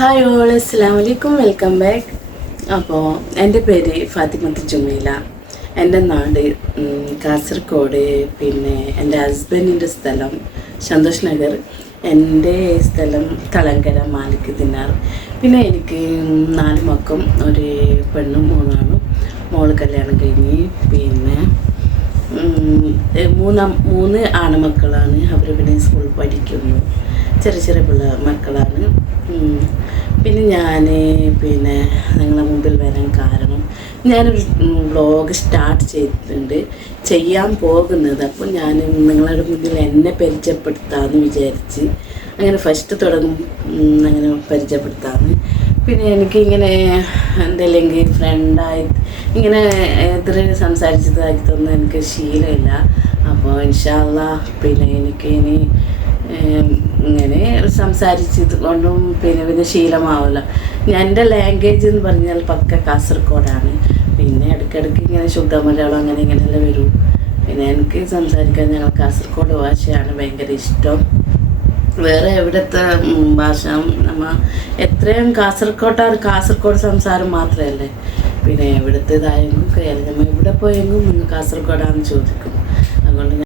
Hi all, അസ്സലാമു അലൈക്കും, welcome back. അപ്പോൾ എൻ്റെ പേര് ഫാത്തിമത്ത് ജുമൈല. എൻ്റെ നാട് കാസർഗോഡ്. പിന്നെ എൻ്റെ ഹസ്ബൻഡിൻ്റെ സ്ഥലം സന്തോഷ് നഗർ. എൻ്റെ സ്ഥലം തളങ്കര മാലിക് ദിനാർ. പിന്നെ എനിക്ക് 4 മക്കളും ഒരു പെണ്ണും 3 ആണും. മോള് കല്യാണം കഴിഞ്ഞ്. പിന്നെ 3 ആൺമക്കളാണ്. അവർ പിന്നെ സ്കൂളിൽ പഠിക്കുന്നു. ചെറിയ ചെറിയ മക്കളാണ്. പിന്നെ ഞാൻ നിങ്ങളെ മുമ്പിൽ വരാൻ കാരണം ഞാനൊരു വ്ളോഗ് സ്റ്റാർട്ട് ചെയ്തിട്ടുണ്ട്, ചെയ്യാൻ പോകുന്നത്. അപ്പോൾ ഞാൻ നിങ്ങളുടെ മുന്നിൽ എന്നെ പരിചയപ്പെടുത്താമെന്ന് വിചാരിച്ച് അങ്ങനെ ഫസ്റ്റ് തുടങ്ങും, അങ്ങനെ പരിചയപ്പെടുത്താമെന്ന്. പിന്നെ എനിക്കിങ്ങനെ എന്തെല്ലെങ്കിൽ ഫ്രണ്ടായി ഇങ്ങനെ എതിരെ സംസാരിച്ചതായിട്ടൊന്നും എനിക്ക് ശീലമില്ല. അപ്പോൾ ഇൻഷാ അല്ലാഹ് പിന്നെ എനിക്ക് ഇനി ഇങ്ങനെ സംസാരിച്ചത് കൊണ്ടും പിന്നെ ശീലമാവില്ല. എൻ്റെ ലാംഗ്വേജ് എന്ന് പറഞ്ഞാൽ പക്ക കാസർഗോഡാണ്. പിന്നെ ഇടയ്ക്കിടയ്ക്ക് ഇങ്ങനെ ശുദ്ധ മലയാളം അങ്ങനെ ഇങ്ങനെയെല്ലാം വരും. പിന്നെ എനിക്ക് സംസാരിക്കാൻ ഞങ്ങൾ കാസർഗോഡ് ഭാഷയാണ് ഭയങ്കര ഇഷ്ടം. വേറെ എവിടുത്തെ ഭാഷ നമ്മൾ എത്രയും കാസർഗോഡ് സംസാരം മാത്രമല്ലേ. പിന്നെ എവിടുത്തേതായെങ്കിലും നമ്മൾ ഇവിടെ പോയെങ്കിലും നിങ്ങൾ കാസർഗോഡാണെന്ന് ചോദിക്കും. അതുകൊണ്ട്